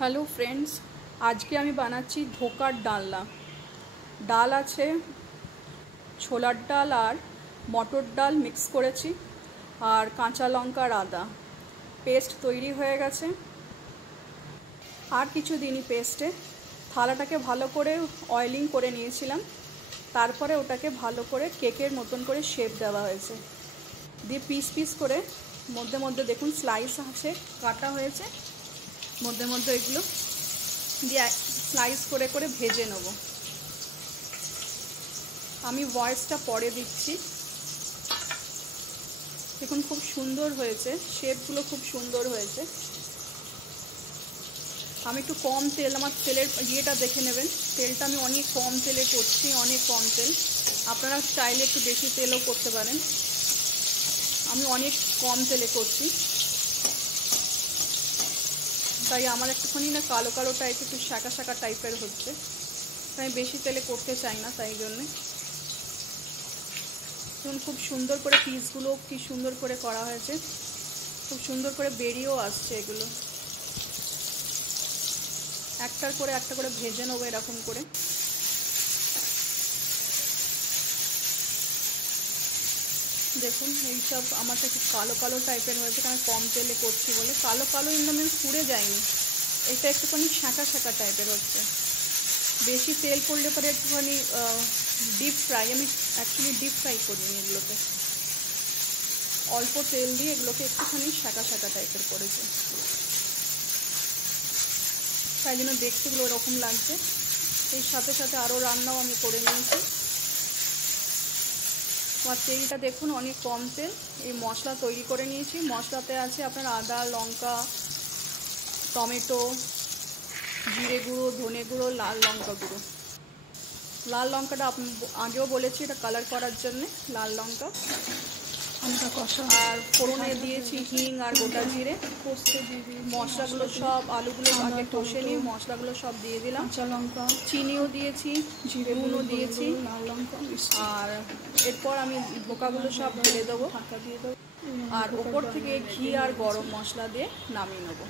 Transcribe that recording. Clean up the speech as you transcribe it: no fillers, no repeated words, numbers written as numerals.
Hello friends, আজকে আমি বানাচ্ছি ধোকার ডালনা। ডাল আছে, ছোলার ডাল আর মটর ডাল মিক্স করেছি, আর কাঁচা লঙ্কা আর আদা পেস্ট তৈরি হয়ে গেছে। আর কিছু দিনই পেস্টে থালাটাকে ভালো করে অয়েলিং করে নিয়েছিলাম, তারপরে ওটাকে ভালো করে কেকের মতন করে শেপ দেওয়া হয়েছে, দিয়ে পিস পিস করে মধ্যে মধ্যে দেখুন স্লাইস আছে কাটা হয়েছে, মধ্যে মধ্যে এগুলো দিয়ে স্লাইস করে করে ভেজে নেব। আমি ভয়েসটা পরে দিচ্ছি। দেখুন খুব সুন্দর হয়েছে, শেপগুলো খুব সুন্দর হয়েছে। আমি একটু কম তেল, আমার তেলের ইয়েটা দেখে নেবেন, তেলটা আমি অনেক কম তেলে করছি, অনেক কম তেল। আপনারা চাইলে একটু বেশি তেলও করতে পারেন, আমি অনেক কম তেলে করছি, তাই আমার একটুখানি না কালো কালো টাইপ, একটু শাঁকা শাঁকা টাইপের হচ্ছে, আমি বেশি তেলে করতে চাই না, তাই জন্যে। খুব সুন্দর করে পিসগুলো কি সুন্দর করে করা হয়েছে, খুব সুন্দর করে বেরিয়েও আসছে। এগুলো একটা করে ভেজে নেবো এরকম করে। দেখুন এইসব আমারটা একটু কালো কালো টাইপের হয়েছে, কারণ কম তেলে করছি বলে। কালো কালো ইন দ্য মিন্স পুড়ে যায়নি, এটা একটুখানি শাঁকা শাঁকা টাইপের হচ্ছে। বেশি তেল পড়লে পরে একটুখানি ডিপ ফ্রাই, আমি অ্যাকচুয়ালি ডিপ ফ্রাই করিনি এগুলোকে, অল্প তেল দিয়ে এগুলোকে একটুখানি শাঁকা শাঁকা টাইপের করেছে, তাই জন্য দেখতে এগুলো এরকম লাগছে। এর সাথে সাথে আরও রান্নাও আমি করে নিয়েছি। আমার তেলটা দেখুন অনেক কম তেল, এই মশলা তৈরি করে নিয়েছি। মশলাতে আছে আপনার আদা, লঙ্কা, টমেটো, জিরে গুঁড়ো, ধনে গুঁড়ো, লাল লঙ্কা গুঁড়ো। লাল লঙ্কাটা আগেও বলেছি এটা কালার করার জন্যে, লাল লঙ্কা। আর ফোড়নে দিয়েছি হিং আর গোটা জিরে। মশলাগুলো সব, আলুগুলো আগে কষে নিয়ে মশলাগুলো সব দিয়ে দিলাম। কাঁচা লঙ্কা, চিনিও দিয়েছি, জিরে গুঁড়ো দিয়েছি, লাল লঙ্কা। আর এরপর আমি ধোকাগুলো সব ঢেলে দেবো, আর ওপর থেকে ঘি আর গরম মশলা দিয়ে নামিয়ে নেবো।